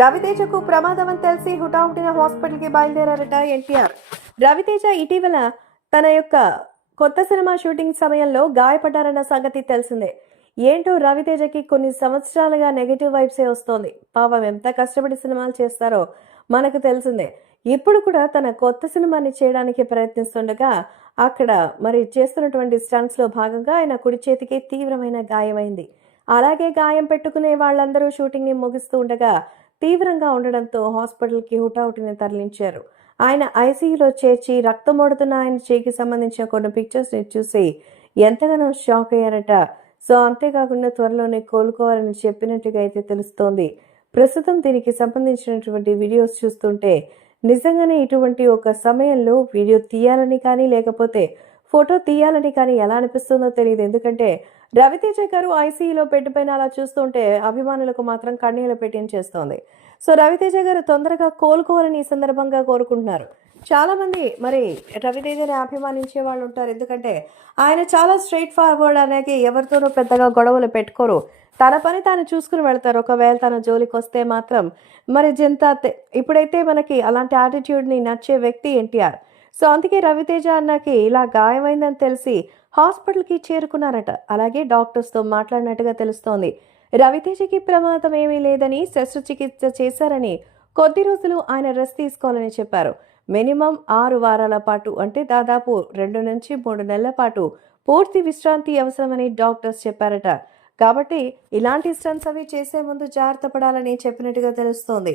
రవితేజకు ప్రమాదం తెలిసి హుటాహుటిన హాస్పిటల్కి బయలుదేరారట ఎన్టీఆర్. రవితేజ ఇటీవల తన యొక్క కొత్త సినిమా షూటింగ్ సమయంలో గాయపడ్డారన్న సంగతి తెలిసిందే. ఏంటో రవితేజకి కొన్ని సంవత్సరాలుగా నెగిటివ్ వైబ్సే వస్తోంది. పాపం ఎంత కష్టపడి సినిమాలు చేస్తారో మనకు తెలిసిందే. ఇప్పుడు కూడా తన కొత్త సినిమాని చేయడానికి ప్రయత్నిస్తుండగా అక్కడ మరి చేస్తున్నటువంటి స్టంట్స్లో భాగంగా ఆయన కుడి చేతికి తీవ్రమైన గాయమైంది. అలాగే గాయం పెట్టుకునే వాళ్ళందరూ షూటింగ్ని ముగిస్తూ ఉండగా తీవ్రంగా ఉండడంతో హాస్పిటల్కి హుటాహుటిని తరలించారు. ఆయన ఐసీయూలో చేర్చి రక్తమోడుతున్న ఆయన చేయికి సంబంధించిన కొన్ని పిక్చర్స్ని చూసి ఎంతగానో షాక్ అయ్యారట. సో అంతేకాకుండా త్వరలోనే కోలుకోవాలని చెప్పినట్టుగా అయితే తెలుస్తోంది. ప్రస్తుతం దీనికి సంబంధించినటువంటి వీడియోస్ చూస్తుంటే నిజంగానే ఇటువంటి ఒక సమయంలో వీడియో తీయాలని కానీ లేకపోతే ఫోటో తీయాలని కానీ ఎలా అనిపిస్తుందో తెలియదు. ఎందుకంటే రవితేజ గారు ఐసీఈలో పెట్టిపోయిన అలా చూస్తుంటే అభిమానులకు మాత్రం కన్నీళ్ళ పెట్టిన చేస్తోంది. సో రవితేజ గారు తొందరగా కోలుకోవాలని ఈ సందర్భంగా కోరుకుంటున్నారు. చాలామంది మరి రవితేజని అభిమానించే వాళ్ళు ఉంటారు. ఎందుకంటే ఆయన చాలా స్ట్రైట్ ఫార్వర్డ్ అనేది ఎవరితోనూ పెద్దగా గొడవలు పెట్టుకోరు. తన పని తాను చూసుకుని వెళ్తారు. ఒకవేళ తన జోలికి వస్తే మాత్రం మరి జనతా ఇప్పుడైతే మనకి అలాంటి యాటిట్యూడ్ని నచ్చే వ్యక్తి ఎన్టీఆర్. సో అందుకే రవితేజ అన్నకి ఇలా గాయమైందని తెలిసి హాస్పిటల్కి చేరుకున్నారట. అలాగే డాక్టర్స్తో మాట్లాడినట్టుగా తెలుస్తోంది. రవితేజకి ప్రమాదం ఏమీ లేదని శస్త్రచికిత్స చేశారని కొద్ది రోజులు ఆయన రెస్ట్ తీసుకోవాలని చెప్పారు. మినిమం ఆరు వారాల పాటు అంటే దాదాపు రెండు నుంచి మూడు నెలల పాటు పూర్తి విశ్రాంతి అవసరమని డాక్టర్స్ చెప్పారట. కాబట్టి ఇలాంటి స్టన్స్ అవి చేసే ముందు జాగ్రత్త పడాలని చెప్పినట్టుగా తెలుస్తోంది.